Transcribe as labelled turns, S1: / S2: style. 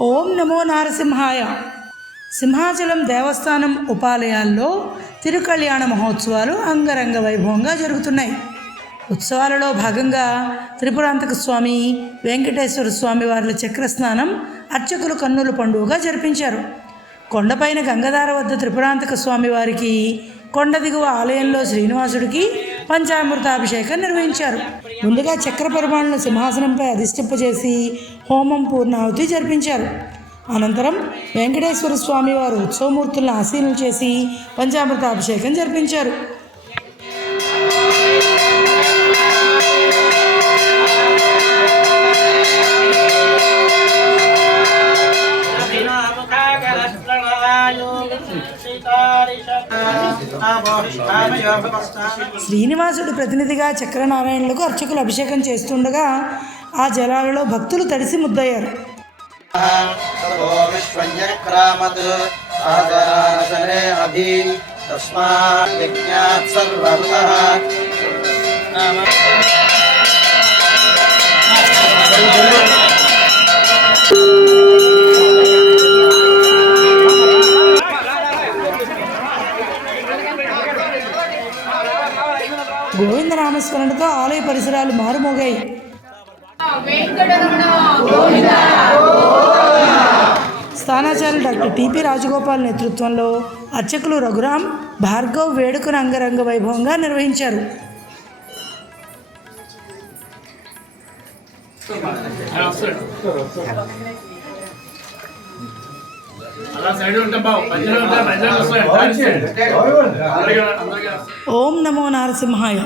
S1: ఓం నమో నారసింహాయ. సింహాచలం దేవస్థానం ఉపాలయాల్లో తిరుకళ్యాణ మహోత్సవాలు అంగరంగ వైభవంగా జరుగుతున్నాయి. ఉత్సవాలలో భాగంగా త్రిపురాంతక స్వామి వెంకటేశ్వర స్వామి వార్ల చక్రస్నానం అర్చకులు కన్నుల పండుగగా జరిపించారు. కొండపైన గంగధార వద్ద త్రిపురాంతక స్వామి వారికి కొండ దిగువ ఆలయంలో శ్రీనివాసుడికి పంచామృతాభిషేకం నిర్వహించారు. ముందుగా చక్ర పరిమాణుల సింహాసనంపై అధిష్టింపజేసి హోమం పూర్ణాహుతి జరిపించారు. అనంతరం వెంకటేశ్వర స్వామి వారు ఉత్సవమూర్తులను ఆశీనం చేసి పంచామృతాభిషేకం జరిపించారు. శ్రీనివాసుడు ప్రతినిధిగా చక్రనారాయణులకు అర్చకులు అభిషేకం చేస్తుండగా ఆ జలాలలో భక్తులు తడిసి ముద్దయ్యారు.
S2: విశ్వజ్ఞక్రామత్ సాగరానసనే అభి తస్మాత్ విజ్ఞాత్ సర్వభూతః
S1: గోవింద నామస్మరణతో ఆలయ పరిసరాలు మారుమోగాయి. స్థానాచార్యులు డాక్టర్ టిపి రాజగోపాల్ నేతృత్వంలో అర్చకులు రఘురాం భార్గవ్ వేడుకను అంగరంగ వైభవంగా నిర్వహించారు. ఓం నమో నారసింహాయ